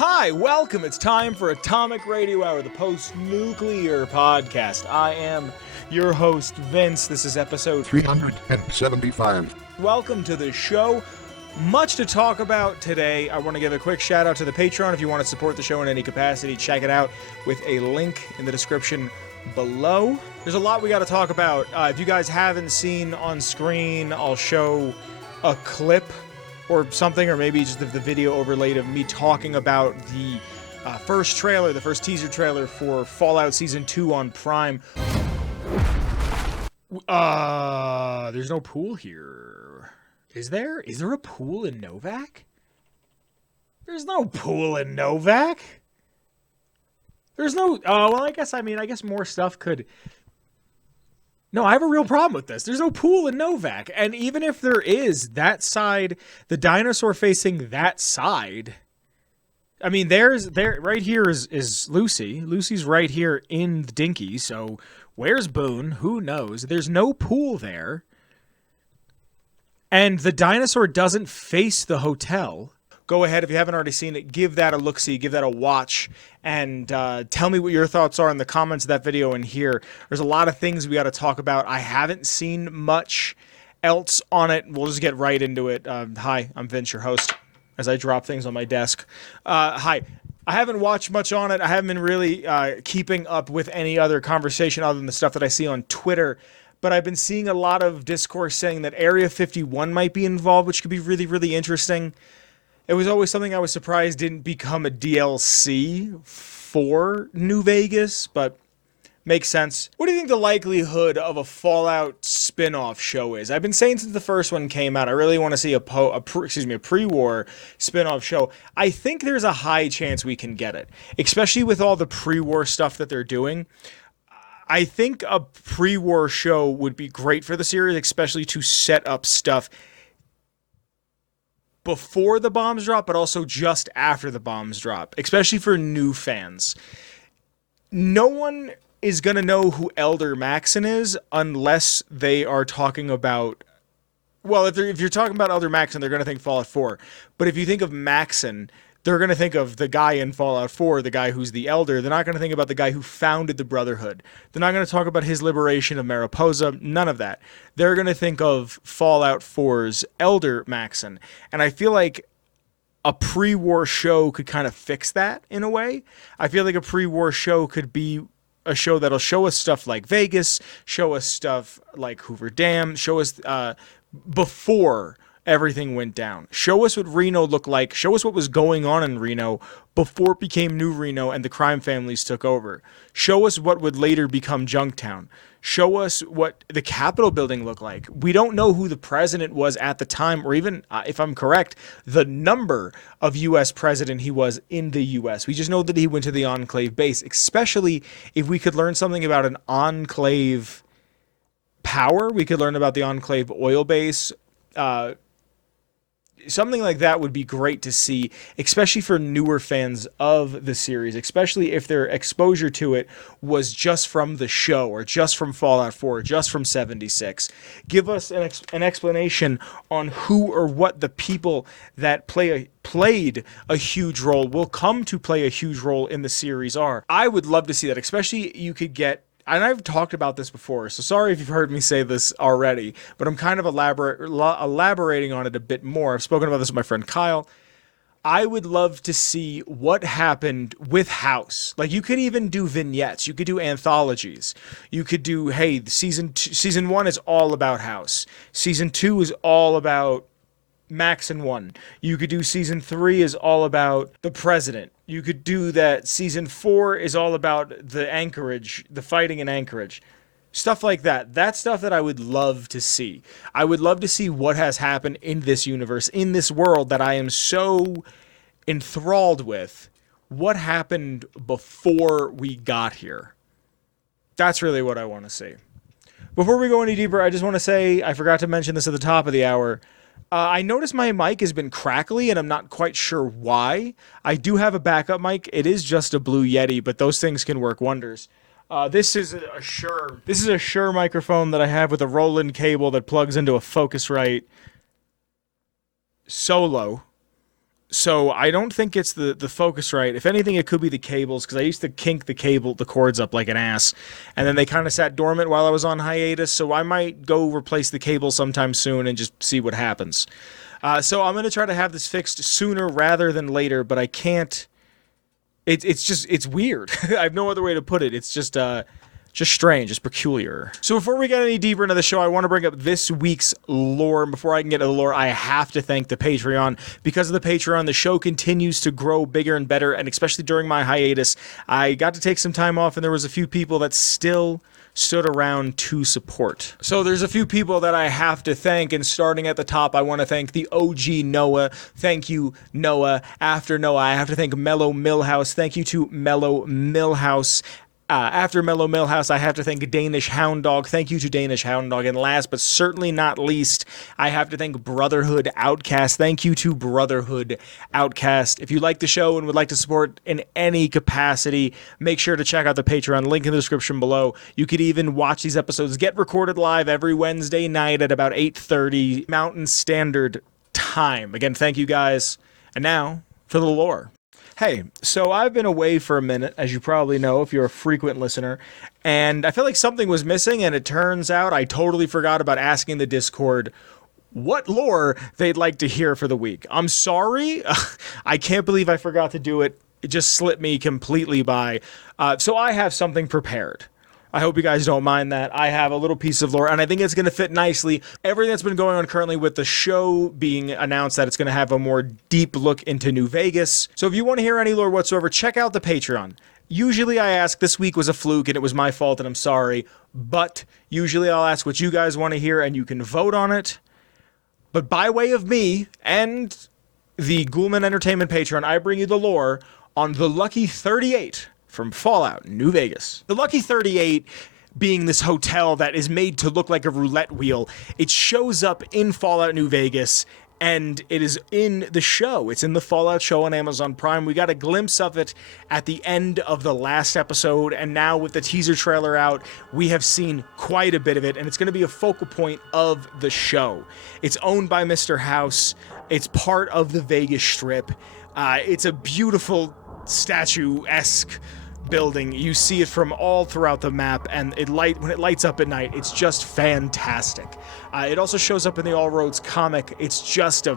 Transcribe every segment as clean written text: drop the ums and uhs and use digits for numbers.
Hi, welcome. It's time for Atomic Radio Hour, the post-nuclear podcast. I am your host, Vince. This is episode 375. Welcome to the show. Much to talk about today. I want to give a quick shout out to the Patreon. If you want to support the show in any capacity, check it out with a link in the description below. There's a lot we got to talk about. If you guys haven't seen on screen, I'll show a clip or something, or maybe just the video overlaid of me talking about the first trailer, the first teaser trailer for Fallout Season 2 on Prime. There's no pool here. Is there? Is there a pool in Novak? There's no pool in Novak. There's no... well, I guess more stuff could... No, I have a real problem with this. There's no pool in Novak. And even if there is, that side, the dinosaur facing that side... I mean, right here is Lucy. Lucy's right here in the Dinky, so where's Boone? Who knows? There's no pool there. And the dinosaur doesn't face the hotel. Go ahead, if you haven't already seen it, give that a look-see, give that a watch, and tell me what your thoughts are in the comments of that video in here. There's a lot of things we got to talk about. I haven't seen much else on it. We'll just get right into it. Hi, I'm Vince, your host, as I drop things on my desk. Hi. I haven't watched much on it. I haven't been really keeping up with any other conversation other than the stuff that I see on Twitter. But I've been seeing a lot of discourse saying that Area 51 might be involved, which could be really, really interesting. It was always something I was surprised didn't become a DLC for New Vegas, but makes sense. What do you think the likelihood of a Fallout spin-off show is? I've been saying since the first one came out, I really want to see a pre-war spin-off show. I think there's a high chance we can get it, especially with all the pre-war stuff that they're doing. I think a pre-war show would be great for the series, especially to set up stuff before the bombs drop, but also just after the bombs drop, especially for new fans. No one is going to know who Elder Maxon is unless they are talking about... Well, if you're talking about Elder Maxon, they're going to think Fallout 4. But if you think of Maxon, they're going to think of the guy in Fallout 4, the guy who's the Elder. They're not going to think about the guy who founded the Brotherhood. They're not going to talk about his liberation of Mariposa. None of that. They're going to think of Fallout 4's Elder Maxon. And I feel like a pre-war show could kind of fix that in a way. I feel like a pre-war show could be a show that'll show us stuff like Vegas, show us stuff like Hoover Dam, show us before everything went down. Show us what Reno looked like. Show us what was going on in Reno before it became New Reno and the crime families took over. Show us what would later become Junktown. Show us what the Capitol building looked like. We don't know who the president was at the time, or even, if I'm correct, the number of U.S. president he was in the U.S. We just know that he went to the Enclave base, especially if we could learn something about an Enclave power. We could learn about the Enclave oil base. Something like that would be great to see, especially for newer fans of the series, especially if their exposure to it was just from the show or just from Fallout 4, just from 76. Give us an explanation on who or what the people that played a huge role, will come to play a huge role in the series are. I would love to see that, especially you could get... And I've talked about this before, so sorry if you've heard me say this already, but I'm kind of elaborating on it a bit more. I've spoken about this with my friend Kyle. I would love to see what happened with House. Like, you could even do vignettes. You could do anthologies. You could do, hey, season 1 is all about House. Season 2 is all about Maxon 1. You could do season 3 is all about the president. You could do that season 4 is all about the Anchorage, the fighting in Anchorage. Stuff like that. That's stuff that I would love to see. I would love to see what has happened in this universe, in this world that I am so enthralled with. What happened before we got here? That's really what I want to see. Before we go any deeper, I just want to say, I forgot to mention this at the top of the hour. I noticed my mic has been crackly, and I'm not quite sure why. I do have a backup mic. It is just a Blue Yeti, but those things can work wonders. This is a Shure microphone that I have with a Roland cable that plugs into a Focusrite Solo. So I don't think it's the Focusrite. If anything, it could be the cables, because I used to kink the cords up like an ass, and then they kind of sat dormant while I was on hiatus. So I might go replace the cable sometime soon and just see what happens. So I'm gonna try to have this fixed sooner rather than later, but I can't. It's weird. I have no other way to put it. It's just strange, just peculiar. So before we get any deeper into the show, I want to bring up this week's lore. And before I can get to the lore, I have to thank the Patreon. Because of the Patreon, the show continues to grow bigger and better, and especially during my hiatus, I got to take some time off, and there was a few people that still stood around to support. So there's a few people that I have to thank, and starting at the top, I want to thank the OG Noah. Thank you, Noah. After Noah, I have to thank Mellow Milhouse. Thank you to Mellow Milhouse. After Mellow Milhouse, I have to thank Danish Hound Dog. Thank you to Danish Hound Dog. And last but certainly not least, I have to thank Brotherhood Outcast. Thank you to Brotherhood Outcast. If you like the show and would like to support in any capacity, make sure to check out the Patreon, link in the description below. You could even watch these episodes get recorded live every Wednesday night at about 8:30 Mountain Standard Time. Again, thank you guys. And now for the lore. Hey, so I've been away for a minute, as you probably know if you're a frequent listener, and I feel like something was missing, and it turns out I totally forgot about asking the Discord what lore they'd like to hear for the week. I'm sorry. I can't believe I forgot to do it. It just slipped me completely by. So I have something prepared. I hope you guys don't mind that. I have a little piece of lore, and I think it's going to fit nicely. Everything that's been going on currently with the show being announced that it's going to have a more deep look into New Vegas. So if you want to hear any lore whatsoever, check out the Patreon. Usually I ask, this week was a fluke and it was my fault and I'm sorry, but usually I'll ask what you guys want to hear and you can vote on it. But by way of me and the Ghoulman Entertainment Patreon, I bring you the lore on the Lucky 38 from Fallout New Vegas. The Lucky 38 being this hotel that is made to look like a roulette wheel. It shows up in Fallout New Vegas, and it is in the show. It's in the Fallout show on Amazon Prime. We got a glimpse of it at the end of the last episode, and now with the teaser trailer out, we have seen quite a bit of it, and it's going to be a focal point of the show. It's owned by Mr. House. It's part of the Vegas Strip. It's a beautiful statue-esque building. You see it from all throughout the map, and when it lights up at night, it's just fantastic. It also shows up in the All Roads comic. It's just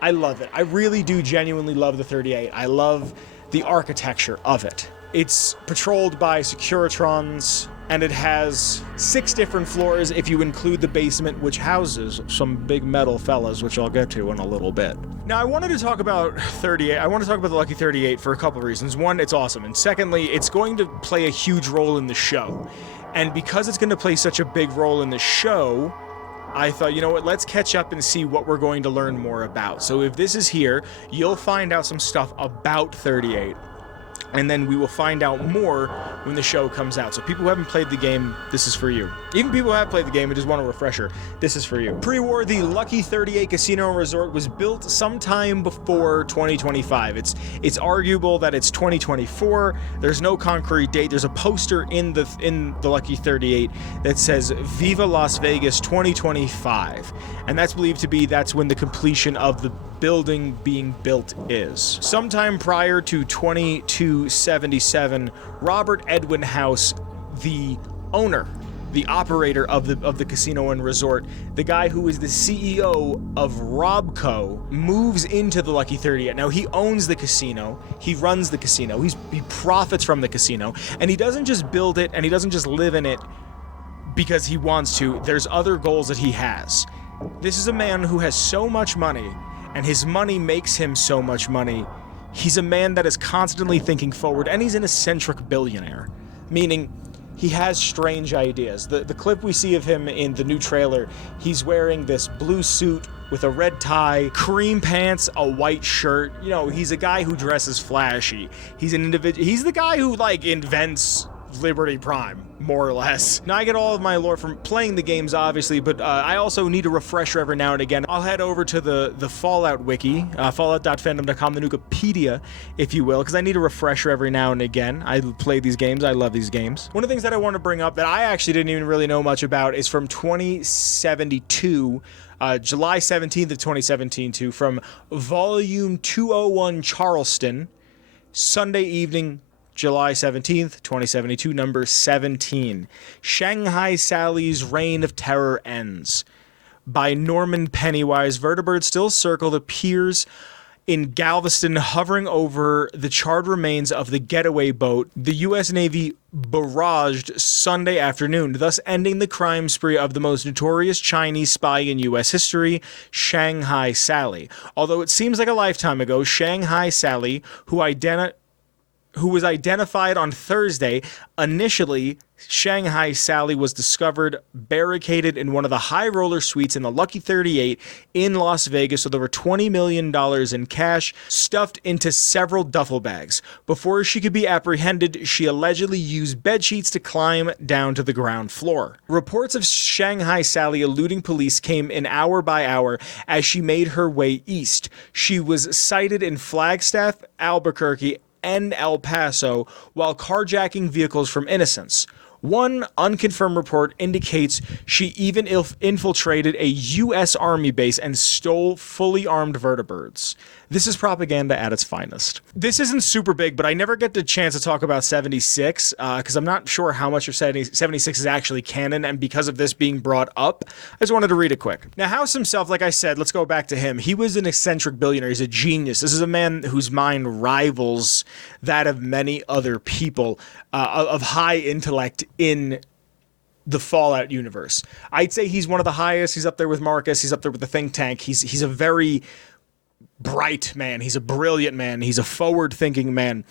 I love it. I really do genuinely love the 38. I love the architecture of it. It's patrolled by Securitrons, and it has 6 different floors if you include the basement, which houses some big metal fellas, which I'll get to in a little bit. Now, I wanted to talk about 38. I want to talk about the Lucky 38 for a couple of reasons. One, it's awesome, and secondly, it's going to play a huge role in the show. And because it's going to play such a big role in the show, I thought, you know what, let's catch up and see what we're going to learn more about. So if this is here, you'll find out some stuff about 38. And then we will find out more when the show comes out. So people who haven't played the game, this is for you. Even people who have played the game and just want a refresher, this is for you. Pre-war, the Lucky 38 Casino and Resort was built sometime before 2025. It's arguable that it's 2024. There's no concrete date. There's a poster in the Lucky 38 that says Viva Las Vegas 2025. And that's believed to be that's when the completion of the building being built is. Sometime prior to 2277, Robert Edwin House, the owner, the operator of the casino and resort, the guy who is the CEO of Robco, moves into the Lucky 38. Now, he owns the casino, he runs the casino, he profits from the casino, and he doesn't just build it and he doesn't just live in it because he wants to. There's other goals that he has. This is a man who has so much money, and his money makes him so much money. He's a man that is constantly thinking forward, and he's an eccentric billionaire, meaning he has strange ideas. The clip we see of him in the new trailer, he's wearing this blue suit with a red tie, cream pants, a white shirt. You know, he's a guy who dresses flashy. He's an individual. He's the guy who, like, invents Liberty Prime, more or less. Now, I get all of my lore from playing the games, obviously, but I also need a refresher every now and again. I'll head over to the Fallout wiki, fallout.fandom.com, the Nukipedia, if you will, because I need a refresher every now and again. I play these games. I love these games. One of the things that I want to bring up that I actually didn't even really know much about is from 2072, July 17th of 2017, from Volume 201 Charleston, Sunday evening, July 17th, 2072, number 17. Shanghai Sally's Reign of Terror Ends. By Norman Pennywise. Vertibirds still circle the piers in Galveston, hovering over the charred remains of the getaway boat the U.S. Navy barraged Sunday afternoon, thus ending the crime spree of the most notorious Chinese spy in U.S. history, Shanghai Sally. Although it seems like a lifetime ago, Shanghai Sally, who was identified on Thursday. Initially, Shanghai Sally was discovered barricaded in one of the high roller suites in the Lucky 38 in Las Vegas with over $20 million in cash stuffed into several duffel bags. Before she could be apprehended, she allegedly used bedsheets to climb down to the ground floor. Reports of Shanghai Sally eluding police came in hour by hour as she made her way east. She was sighted in Flagstaff, Albuquerque, and El Paso while carjacking vehicles from innocents. One unconfirmed report indicates she even infiltrated a U.S. Army base and stole fully armed vertibirds. This is propaganda at its finest. This isn't super big, but I never get the chance to talk about 76 because I'm not sure how much of 76 is actually canon, and because of this being brought up, I just wanted to read it quick. Now, House himself, like I said, let's go back to him. He was an eccentric billionaire. He's a genius. This is a man whose mind rivals that of many other people of high intellect in the Fallout universe. I'd say he's one of the highest. He's up there with Marcus. He's up there with the think tank. He's a very bright man. He's a brilliant man. He's a forward-thinking man.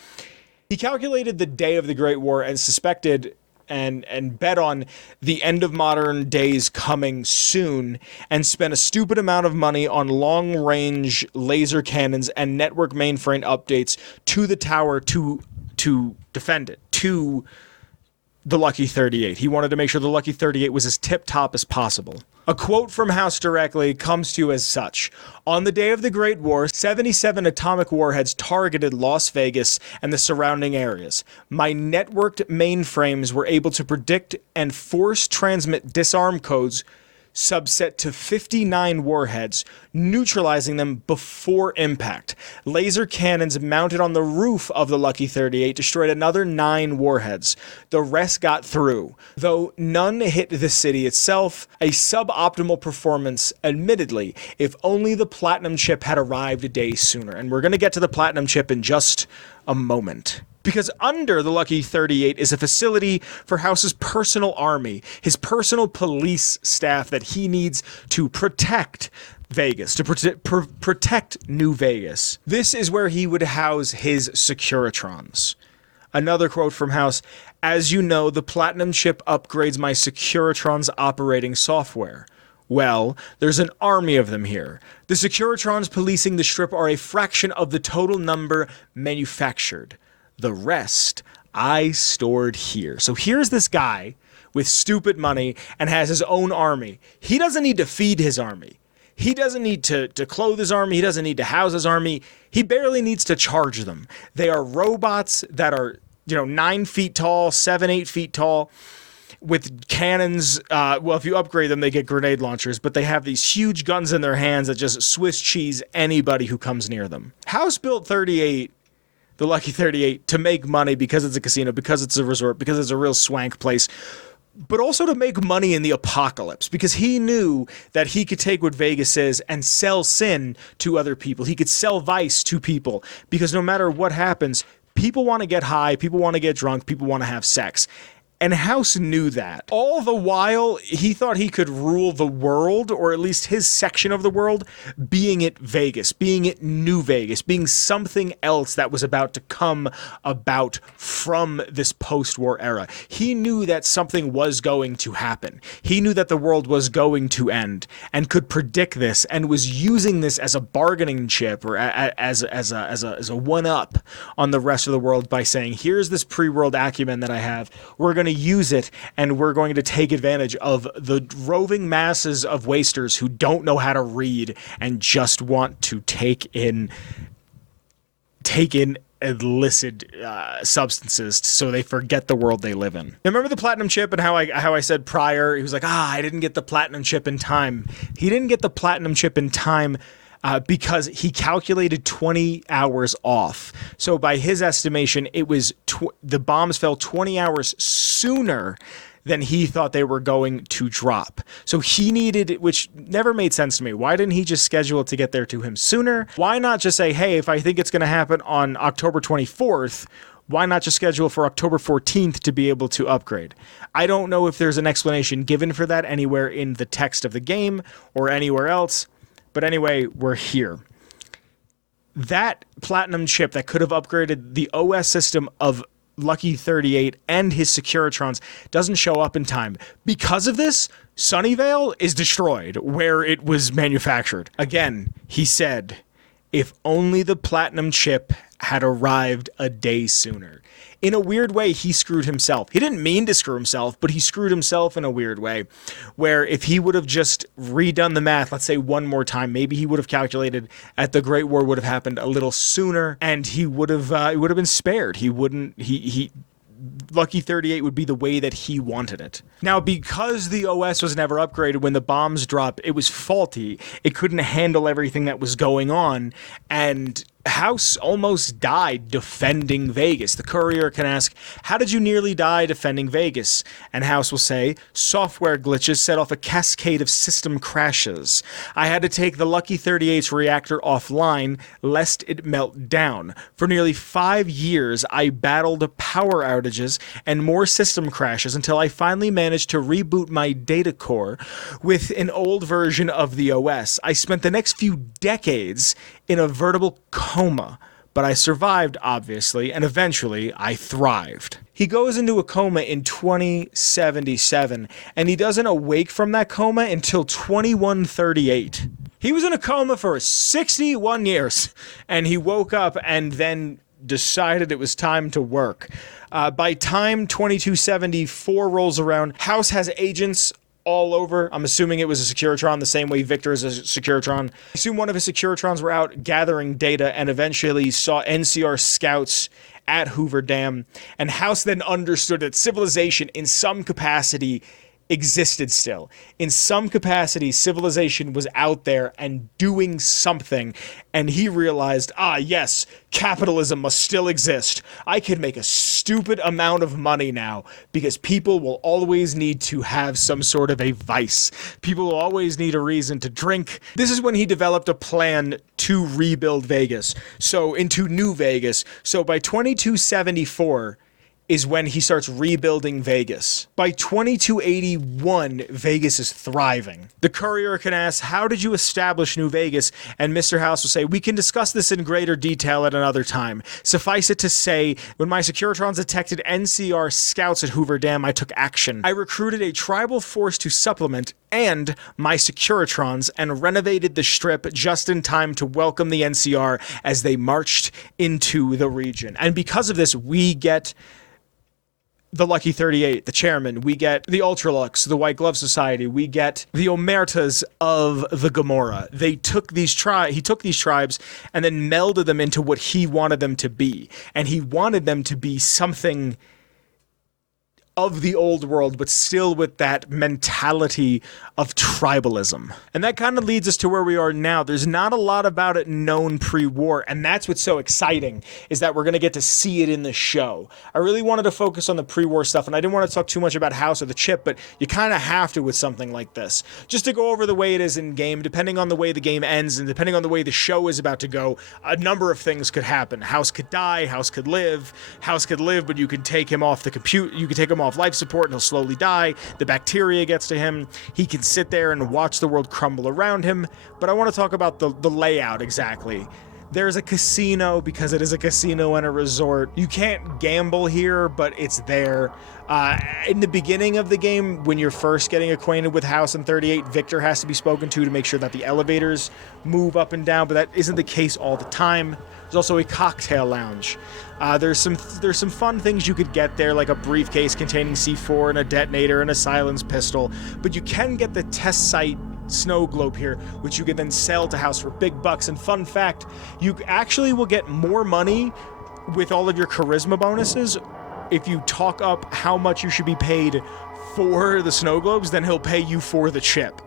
He calculated the day of the Great War and suspected and bet on the end of modern days coming soon, and spent a stupid amount of money on long-range laser cannons and network mainframe updates to the tower to defend it, to the Lucky 38. He wanted to make sure the Lucky 38 was as tip-top as possible. A quote from House directly comes to you as such. On the day of the Great War, 77 atomic warheads targeted Las Vegas and the surrounding areas. My networked mainframes were able to predict and force transmit disarm codes subset to 59 warheads, neutralizing them before impact. Laser cannons mounted on the roof of the Lucky 38 destroyed another 9 warheads. The rest got through, though none hit the city itself. A suboptimal performance, admittedly, if only the Platinum chip had arrived a day sooner. And we're going to get to the Platinum chip in just a moment. Because under the Lucky 38 is a facility for House's personal army, his personal police staff that he needs to protect Vegas, to protect New Vegas. This is where he would house his Securitrons. Another quote from House: as you know, the Platinum chip upgrades my Securitrons operating software. Well, there's an army of them here. The Securitrons policing the strip are a fraction of the total number manufactured. The rest I stored here. So here's this guy with stupid money and has his own army. He doesn't need to feed his army. He doesn't need to clothe his army. He doesn't need to house his army. He barely needs to charge them. They are robots that are, 9 feet tall, 7, 8 feet tall, with cannons. Well, if you upgrade them, they get grenade launchers, but they have these huge guns in their hands that just Swiss cheese anybody who comes near them. House built 38, the Lucky 38, to make money because it's a casino, because it's a resort, because it's a real swank place, but also to make money in the apocalypse, because he knew that he could take what Vegas is and sell sin to other people. He could sell vice to people, because no matter what happens, people want to get high, people want to get drunk, people want to have sex. And House knew that. All the while, he thought he could rule the world, or at least his section of the world, being it Vegas, being it New Vegas, being something else that was about to come about from this post-war era. He knew that something was going to happen. He knew that the world was going to end and could predict this, and was using this as a bargaining chip, or as a one-up on the rest of the world by saying, here's this pre-world acumen that I have. We're going to use it, and we're going to take advantage of the roving masses of wasters who don't know how to read and just want to take in illicit substances so they forget the world they live in. Now, remember the platinum chip and how I said prior, he was like, I didn't get the platinum chip in time. He didn't get the platinum chip in time because he calculated 20 hours off. So by his estimation, it was the bombs fell 20 hours sooner than he thought they were going to drop. So he needed, which never made sense to me. Why didn't he just schedule it to get there to him sooner? Why not just say, hey, if I think it's going to happen on October 24th, why not just schedule for October 14th to be able to upgrade? I don't know if there's an explanation given for that anywhere in the text of the game or anywhere else. But anyway, we're here. That platinum chip that could have upgraded the OS system of Lucky 38 and his Securitrons doesn't show up in time. Because of this, Sunnyvale is destroyed where it was manufactured. Again, he said, if only the platinum chip had arrived a day sooner. In a weird way, he screwed himself. He didn't mean to screw himself, but he screwed himself in a weird way, where if he would have just redone the math, let's say one more time, maybe he would have calculated at the Great War would have happened a little sooner, and he would have been spared. Lucky 38 would be the way that he wanted it. Now, because the OS was never upgraded, when the bombs dropped, it was faulty. It couldn't handle everything that was going on, and House almost died defending Vegas. The courier can ask, how did you nearly die defending Vegas? And House will say, software glitches set off a cascade of system crashes. I had to take the Lucky 38's reactor offline lest it melt down. For nearly 5 years, I battled power outages and more system crashes until I finally managed to reboot my data core with an old version of the OS. I spent the next few decades in a veritable coma, but I survived, obviously, and eventually I thrived. He goes into a coma in 2077, and he doesn't awake from that coma until 2138. He was in a coma for 61 years, and he woke up and then decided it was time to work. By time 2274 rolls around, House has agents all over. I'm assuming it was a Securitron the same way Victor is a Securitron. I assume one of his Securitrons were out gathering data and eventually saw NCR scouts at Hoover Dam. And House then understood that civilization in some capacity existed still. In some capacity, civilization was out there and doing something, and he realized, yes, capitalism must still exist. I can make a stupid amount of money now because people will always need to have some sort of a vice. People will always need a reason to drink. This is when he developed a plan to rebuild Vegas, so into New Vegas. So by 2274, is when he starts rebuilding Vegas. By 2281, Vegas is thriving. The courier can ask, how did you establish New Vegas? And Mr. House will say, we can discuss this in greater detail at another time. Suffice it to say, when my Securitrons detected NCR scouts at Hoover Dam, I took action. I recruited a tribal force to supplement and my Securitrons and renovated the strip just in time to welcome the NCR as they marched into the region. And because of this, we get the Lucky 38, the chairman, we get the Ultralux, the White Glove Society, we get the Omertas of the Gomorrah. He took these tribes and then melded them into what he wanted them to be. And he wanted them to be something of the old world, but still with that mentality of tribalism. And that kind of leads us to where we are now. There's not a lot about it known pre-war, and that's what's so exciting, is that we're going to get to see it in the show. I really wanted to focus on the pre-war stuff, and I didn't want to talk too much about House or the chip, but you kind of have to with something like this. Just to go over the way it is in game, depending on the way the game ends, and depending on the way the show is about to go, a number of things could happen. House could die, House could live, but you could take him off the computer, you could take him off life support and he'll slowly die. The bacteria gets to him. He can sit there and watch the world crumble around him. But I want to talk about the layout exactly. There's a casino because it is a casino and a resort. You can't gamble here, but it's there. In the beginning of the game, when you're first getting acquainted with House and 38, Victor has to be spoken to make sure that the elevators move up and down, but that isn't the case all the time. There's also a cocktail lounge. There's some fun things you could get there, like a briefcase containing C4 and a detonator and a silenced pistol, but you can get the test site snow globe here, which you can then sell to House for big bucks. And fun fact, you actually will get more money with all of your charisma bonuses if you talk up how much you should be paid for the snow globes than he'll pay you for the chip.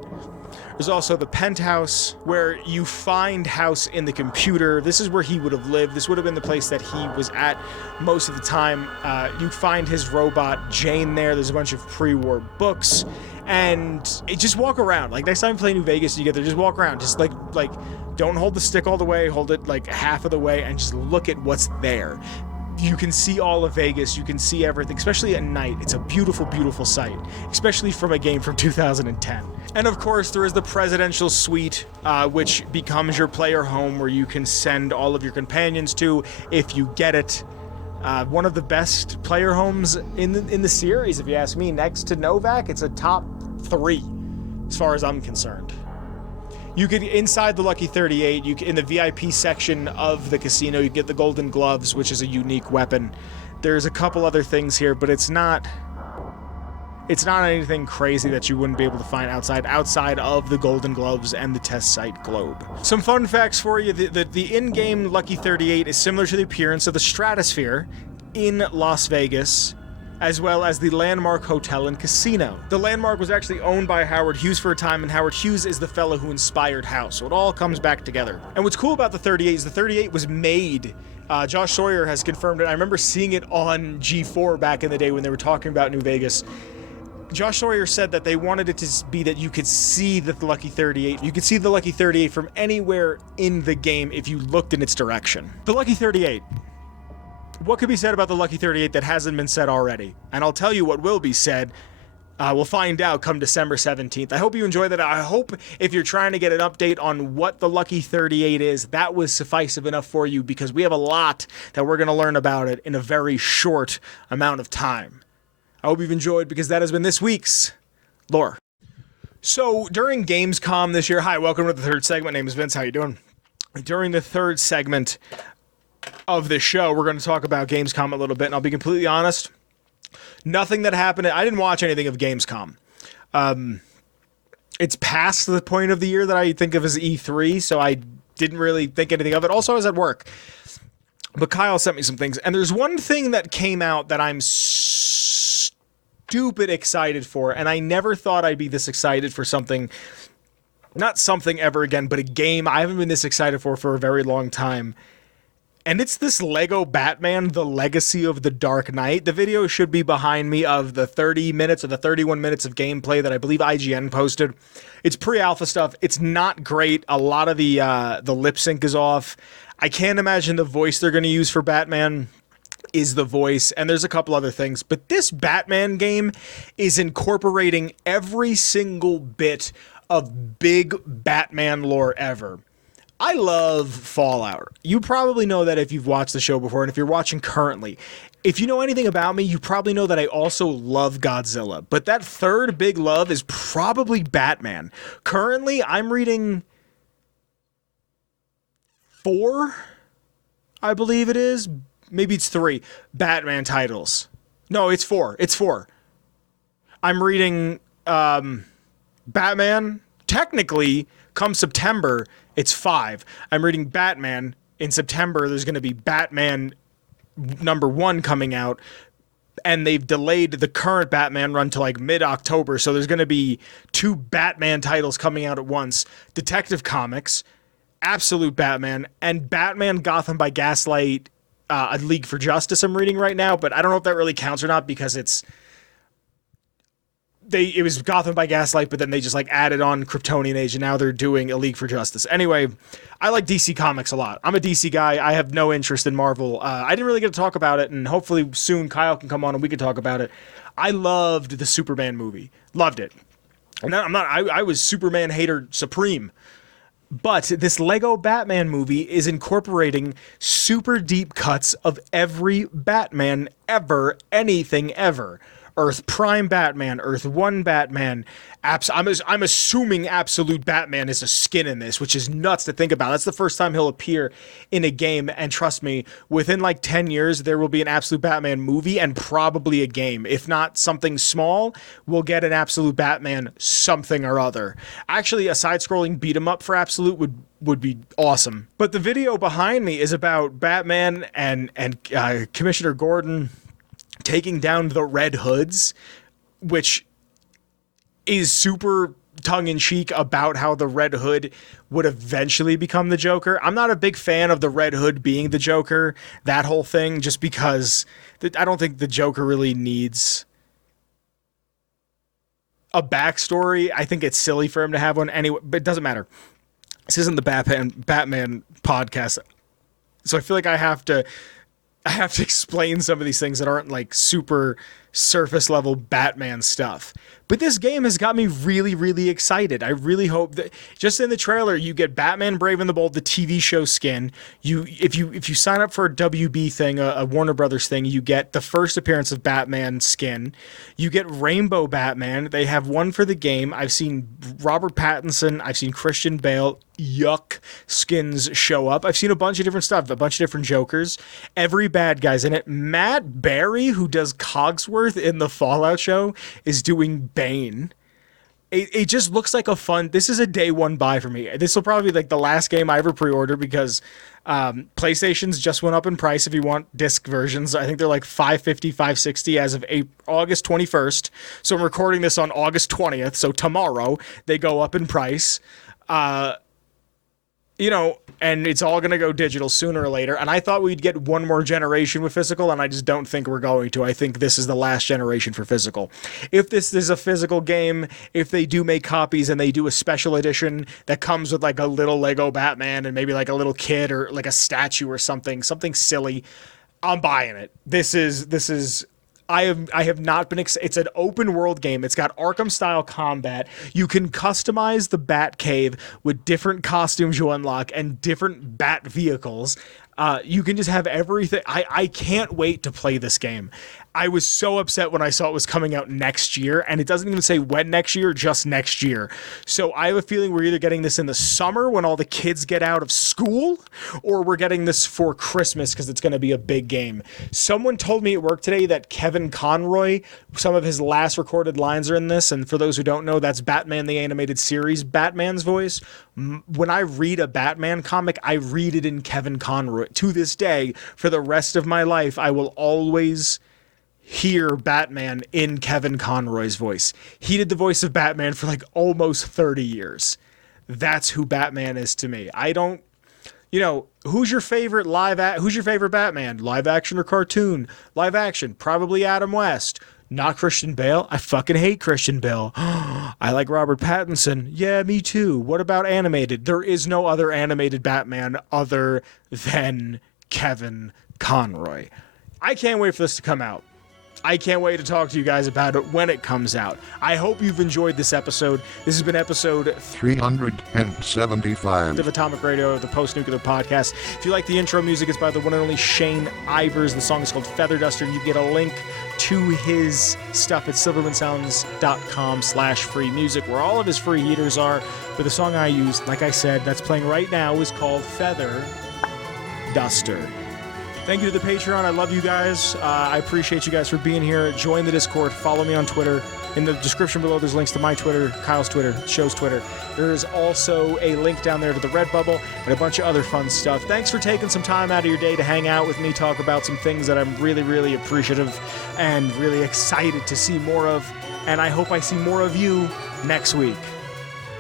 There's also the penthouse, where you find House in the computer. This is where he would have lived. This would have been the place that he was at most of the time. You find his robot, Jane, there. There's a bunch of pre-war books. And just walk around. Like, next time you play New Vegas, you get there, just walk around. Just, like don't hold the stick all the way. Hold it, like, half of the way, and just look at what's there. You can see all of Vegas. You can see everything, especially at night. It's a beautiful, beautiful sight, especially from a game from 2010. And of course, there is the presidential suite, which becomes your player home, where you can send all of your companions to if you get it. One of the best player homes in the series, if you ask me. Next to Novak, it's a top 3, as far as I'm concerned. You could, inside the Lucky 38, in the VIP section of the casino, you get the golden gloves, which is a unique weapon. There's a couple other things here, but it's not anything crazy that you wouldn't be able to find outside of the golden gloves and the test site globe. Some fun facts for you. The in-game Lucky 38 is similar to the appearance of the Stratosphere in Las Vegas, as well as the Landmark Hotel and Casino. The Landmark was actually owned by Howard Hughes for a time, and Howard Hughes is the fellow who inspired House, so it all comes back together. And what's cool about the 38 is the 38 was made, Josh Sawyer has confirmed it. I remember seeing it on G4 back in the day when they were talking about New Vegas. Josh Sawyer said that they wanted it to be that you could see the Lucky 38. You could see the Lucky 38 from anywhere in the game if you looked in its direction. The Lucky 38. What could be said about the Lucky 38 that hasn't been said already? And I'll tell you what will be said. We'll find out come December 17th. I hope you enjoy that. I hope if you're trying to get an update on what the Lucky 38 is, that was sufficient enough for you, because we have a lot that we're going to learn about it in a very short amount of time. I hope you've enjoyed, because that has been this week's Lore. So during Gamescom this year, hi, welcome to the third segment. My name is Vince. How you doing? During the third segment of this show, we're going to talk about Gamescom a little bit, and I'll be completely honest, nothing that happened, I didn't watch anything of Gamescom. It's past the point of the year that I think of as E3, so I didn't really think anything of it. Also, I was at work, but Kyle sent me some things, and there's one thing that came out that I'm stupid excited for, and I never thought I'd be this excited for something, not something ever again, but a game I haven't been this excited for a very long time. And it's this Lego Batman, The Legacy of the Dark Knight. The video should be behind me of the 30 minutes or the 31 minutes of gameplay that I believe IGN posted. It's pre-alpha stuff. It's not great. A lot of the lip sync is off. I can't imagine the voice they're going to use for Batman is the voice, and there's a couple other things. But this Batman game is incorporating every single bit of big Batman lore ever. I love Fallout. You probably know that if you've watched the show before, and if you're watching currently. If you know anything about me, you probably know that I also love Godzilla. But that third big love is probably Batman. Currently, I'm reading 4, I believe it is. Maybe it's 3 Batman titles. No, it's 4. It's 4. I'm reading Batman. Technically, come September, it's 5. I'm reading Batman. In September, there's going to be Batman #1 coming out, and they've delayed the current Batman run to like mid-October, so there's going to be 2 Batman titles coming out at once. Detective Comics, Absolute Batman, and Batman Gotham by Gaslight, A League for Justice I'm reading right now, but I don't know if that really counts or not, because it was Gotham by Gaslight, but then they just like added on Kryptonian Age, and now they're doing A League for Justice. Anyway, I like DC Comics a lot. I'm a DC guy. I have no interest in Marvel. I didn't really get to talk about it, and hopefully soon Kyle can come on and we can talk about it. I loved the Superman movie. Loved it. And I was Superman hater supreme. But this Lego Batman movie is incorporating super deep cuts of every Batman ever, anything ever. Earth Prime Batman, Earth 1 Batman. I'm assuming Absolute Batman is a skin in this, which is nuts to think about. That's the first time he'll appear in a game, and trust me, within like 10 years, there will be an Absolute Batman movie and probably a game. If not something small, we'll get an Absolute Batman something or other. Actually, a side-scrolling beat-em-up for Absolute would be awesome. But the video behind me is about Batman and Commissioner Gordon taking down the Red Hoods, which is super tongue-in-cheek about how the Red Hood would eventually become the Joker. I'm not a big fan of the Red Hood being the Joker, that whole thing, just because I don't think the Joker really needs a backstory. I think it's silly for him to have one anyway, but it doesn't matter. This isn't the Batman podcast, so I feel like I have to explain some of these things that aren't like super surface level Batman stuff. But this game has got me really, really excited. I really hope that just in the trailer, you get Batman Brave and the Bold, the TV show skin. If you sign up for a WB thing, a Warner Brothers thing, you get the first appearance of Batman skin. You get Rainbow Batman. They have one for the game. I've seen Robert Pattinson. I've seen Christian Bale. Yuck skins show up. I've seen a bunch of different stuff, a bunch of different Jokers. Every bad guy's in it. Matt Berry, who does Cogsworth in the Fallout show, is doing Bane. It just looks like a fun. This is a day one buy for me. This will probably be like the last game I ever pre-order because PlayStations just went up in price if you want disc versions. I think they're like $550, $560 as of August 21st. So I'm recording this on August 20th. So tomorrow they go up in price. And it's all going to go digital sooner or later. And I thought we'd get one more generation with physical, and I just don't think we're going to. I think this is the last generation for physical. If this is a physical game, if they do make copies and they do a special edition that comes with like a little Lego Batman and maybe like a little kid or like a statue or something silly, I'm buying it. This is I have not been. It's an open world game. It's got Arkham style combat. You can customize the Bat Cave with different costumes you unlock and different Bat vehicles. You can just have everything. I can't wait to play this game. I was so upset when I saw it was coming out next year, and it doesn't even say when next year, just next year. So I have a feeling we're either getting this in the summer when all the kids get out of school, or we're getting this for Christmas because it's going to be a big game. Someone told me at work today that Kevin Conroy, some of his last recorded lines are in this, and for those who don't know, that's Batman the Animated Series, Batman's voice. When I read a Batman comic, I read it in Kevin Conroy. To this day, for the rest of my life, I will always hear Batman in Kevin Conroy's voice. He did the voice of Batman for like almost 30 years. That's who Batman is to me. I don't, who's your favorite who's your favorite Batman? Live action or cartoon? Live action, probably Adam West. Not Christian Bale. I fucking hate Christian Bale. I like Robert Pattinson. Yeah, me too. What about animated? There is no other animated Batman other than Kevin Conroy. I can't wait for this to come out. I can't wait to talk to you guys about it when it comes out. I hope you've enjoyed this episode. This has been episode 375 of Atomic Radio, the Post-Nuclear Podcast. If you like the intro music, it's by the one and only Shane Ivers. The song is called Feather Duster, and you get a link to his stuff at silvermansounds.com/free music, where all of his free heaters are. But the song I used, like I said, that's playing right now, is called Feather Duster. Thank you to the Patreon. I love you guys. I appreciate you guys for being here. Join the Discord. Follow me on Twitter. In the description below, there's links to my Twitter, Kyle's Twitter, show's Twitter. There is also a link down there to the Redbubble and a bunch of other fun stuff. Thanks for taking some time out of your day to hang out with me, talk about some things that I'm really, really appreciative and really excited to see more of. And I hope I see more of you next week.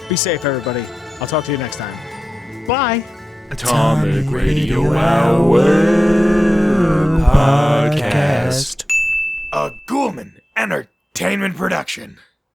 Be safe, everybody. I'll talk to you next time. Bye. Atomic Radio Hour Podcast. A Ghoulman Entertainment production.